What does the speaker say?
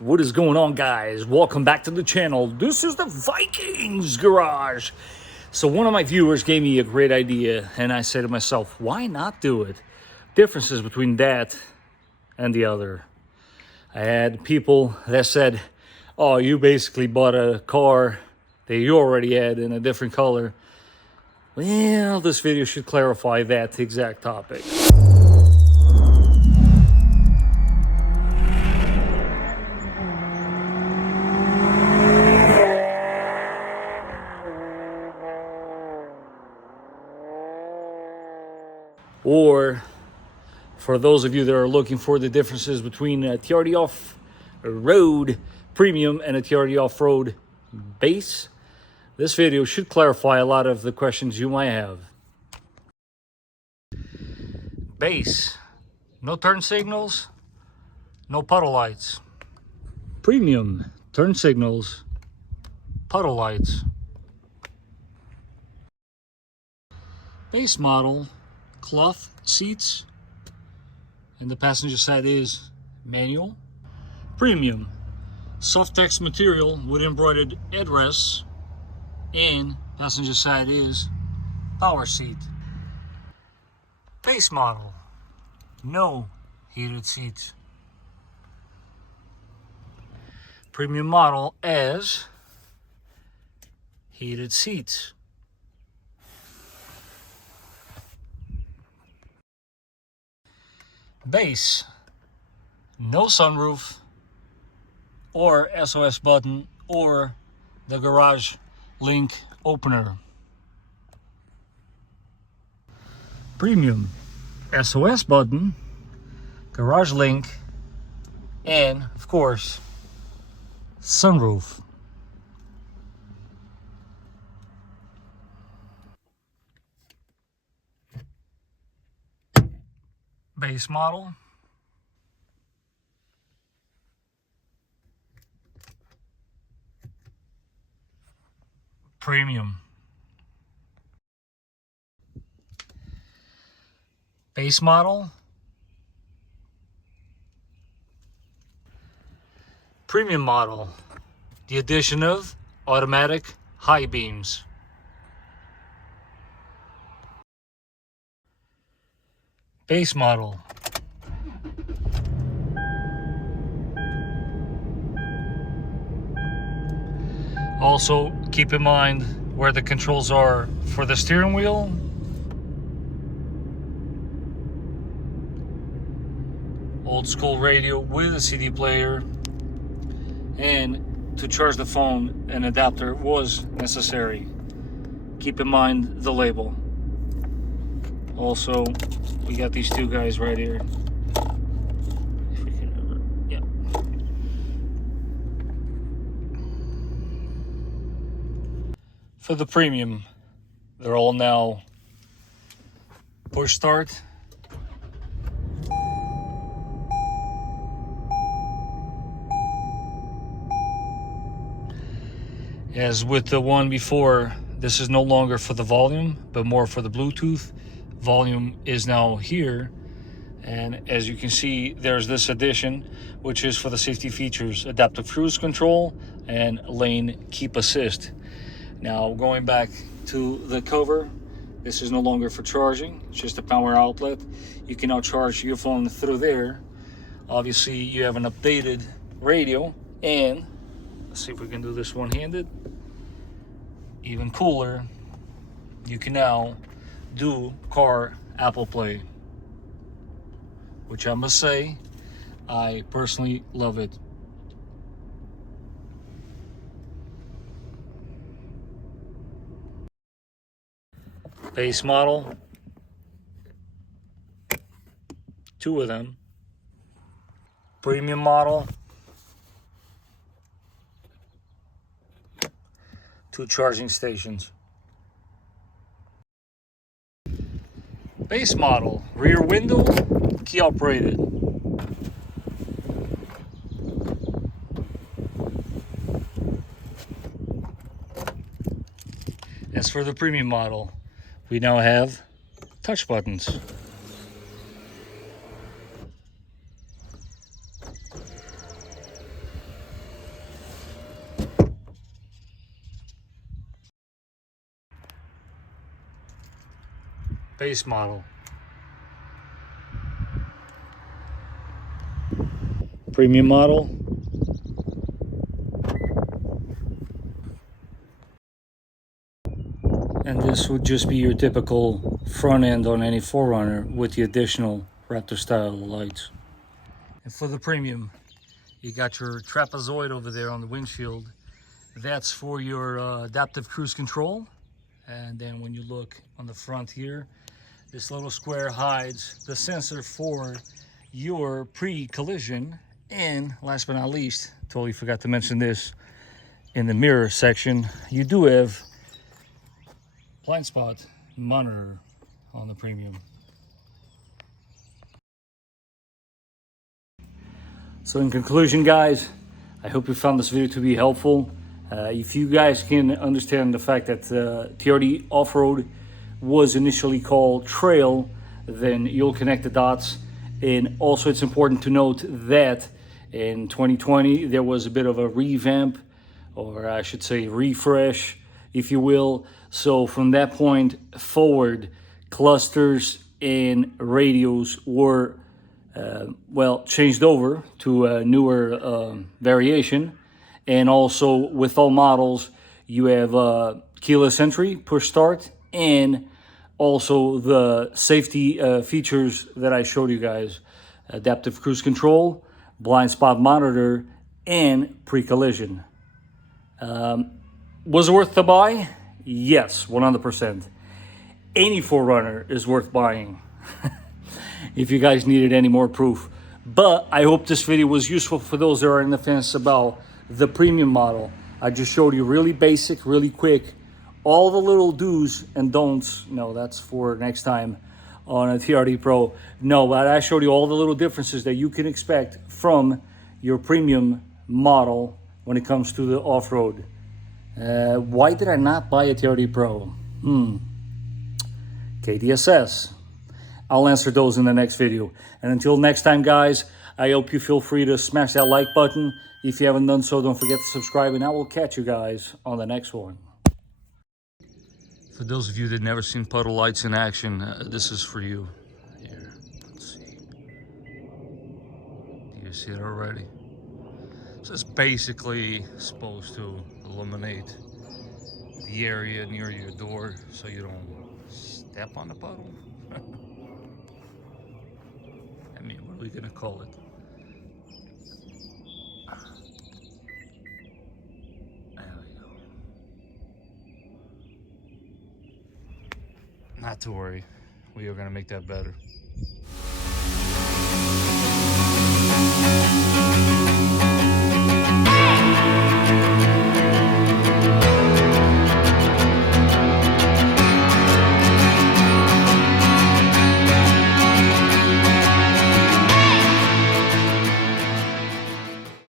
What is going on, guys? Welcome back to the channel. This is the Vikings garage. So one of my viewers gave me a great idea, and I said to myself, why not do it? Differences between that and the other. I had people that said, oh, you basically bought a car that you already had in a different color. Well, this video should clarify that exact topic. Or for those of you that are looking for the differences between a TRD Off-road Premium and a TRD Off-road Base, this video should clarify a lot of the questions you might have. Base, no turn signals, no puddle lights. Premium, turn signals, puddle lights. Base model, cloth seats, and the passenger side is manual. Premium, soft text material with embroidered headrests, and passenger side is power seat. Base model, no heated seats. Premium model as heated seats. Base, no sunroof or SOS button or the garage link opener. Premium, SOS button, garage link, and of course sunroof. Base model, premium. Base model, premium model, the addition of automatic high beams. Base model, also keep in mind where the controls are for the steering wheel. Old school radio with a CD player, and to charge the phone an adapter was necessary. Keep in mind the label. Also, we got these two guys right here. If we can ever, yeah. For the premium, they're all now push start. As with the one before, this is no longer for the volume, but more for the Bluetooth. Volume is now here, and as you can see, there's this addition, which is for the safety features: adaptive cruise control and lane keep assist. Now, going back to the cover, this is no longer for charging, it's just a power outlet. You can now charge your phone through there. Obviously, you have an updated radio, and let's see if we can do this one-handed. Even cooler, you can now do car Apple Play, which I must say, I personally love it. Base model, two of them. Premium model, two charging stations. Base model, rear window, key operated. As for the premium model, we now have touch buttons. base model. Premium model. And this would just be your typical front end on any 4runner with the additional Raptor style lights. And for the premium, you got your trapezoid over there on the windshield. That's for your adaptive cruise control. And then when you look on the front here, this little square hides the sensor for your pre-collision. And last but not least, totally forgot to mention this, in the mirror section, you do have blind spot monitor on the premium. So in conclusion, guys, I hope you found this video to be helpful. If you guys can understand the fact that TRD Off-road was initially called Trail, then you'll connect the dots. And also it's important to note that in 2020 there was a bit of a revamp, or I should say refresh, if you will. So from that point forward, clusters and radios were well, changed over to a newer variation. And also with all models, you have keyless entry, push start, and also the safety features that I showed you guys: adaptive cruise control, blind spot monitor, and pre-collision. Was it worth the buy? Yes, 100%. Any 4runner is worth buying. If you guys needed any more proof. But I hope this video was useful for those that are in the fence about the premium model. I just showed you really basic, really quick, all the little do's and don'ts. No, that's for next time on a TRD Pro. No, but I showed you all the little differences that you can expect from your premium model when it comes to the off-road. Why did I not buy a TRD Pro? KDSS. I'll answer those in the next video. And until next time, guys, I hope you feel free to smash that like button. If you haven't done so, don't forget to subscribe, and I will catch you guys on the next one. For those of you that never seen puddle lights in action, this is for you. Here, let's see. Do you see it already? So it's basically supposed to illuminate the area near your door so you don't step on the puddle. I mean, what are we gonna call it? There we go. Not to worry, we are gonna make that better.